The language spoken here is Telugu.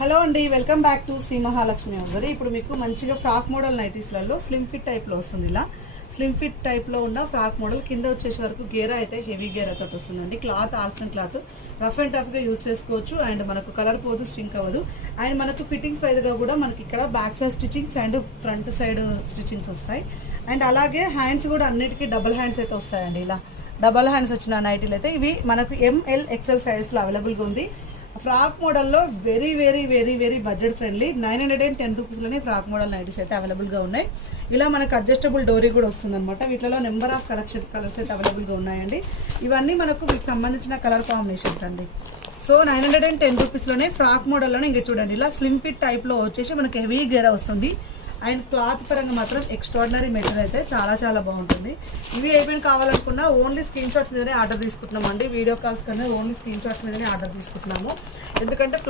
హలో అండి, welcome back to Shri Mahalakshmi అందరి. ఇప్పుడు మీకు మంచిగా ఫ్రాక్ మోడల్ నైటీస్లలో స్లిమ్ ఫిట్ టైప్లో వస్తుంది. ఇలా స్లిమ్ ఫిట్ టైప్లో ఉన్న ఫ్రాక్ మోడల్ కింద వచ్చేసే వరకు గేరా అయితే హెవీ గేరా తోటి వస్తుందండి. క్లాత్ ఆల్ఫన్ క్లాత్ రఫ్ అండ్ టఫ్గా యూజ్ చేసుకోవచ్చు. అండ్ మనకు కలర్ పోదు, స్ట్రింక్ అవ్వదు. అండ్ మనకు ఫిట్టింగ్స్ వైజ్గా కూడా మనకి ఇక్కడ back side stitchings and front side stitchings వస్తాయి. అండ్ అలాగే హ్యాండ్స్ కూడా అన్నిటికీ డబుల్ హ్యాండ్స్ అయితే వస్తాయండి. ఇలా డబల్ హ్యాండ్స్ వచ్చిన నైటీలు అయితే ఇవి మనకు ML XL సైజ్లో అవైలబుల్గా ఉంది. ఫ్రాక్ మోడల్లో very very very very budget friendly 910 రూపీస్లోనే ఫ్రాక్ మోడల్ నైటీస్ అయితే అవైలబుల్గా ఉన్నాయి. ఇలా మనకు అడ్జస్టబుల్ డోరీ కూడా వస్తుంది అనమాట. వీటిలో నెంబర్ ఆఫ్ కలర్స్ అయితే అవైలబుల్గా ఉన్నాయండి. ఇవన్నీ మనకు మీకు సంబంధించిన కలర్ కాంబినేషన్స్ అండి. సో 910 రూపీస్లోనే ఫ్రాక్ మోడల్లోనే ఇంకా చూడండి, ఇలా స్లిమ్ ఫిట్ టైప్లో వచ్చేసి మనకి హెవీ గేరా వస్తుంది. అండ్ క్లాత్ పరంగా మాత్రం ఎక్స్ట్రాడినరీ మెటీరియల్ అయితే చాలా చాలా బాగుంటుంది. ఇవి ఏమైనా కావాలనుకున్నా ఓన్లీ స్క్రీన్ షాట్స్ మీదనే ఆర్డర్ తీసుకుంటున్నాం అండి. వీడియో కాల్స్ కన్నా ఓన్లీ స్క్రీన్ షాట్స్ మీదనే ఆర్డర్ తీసుకుంటున్నాము. ఎందుకంటే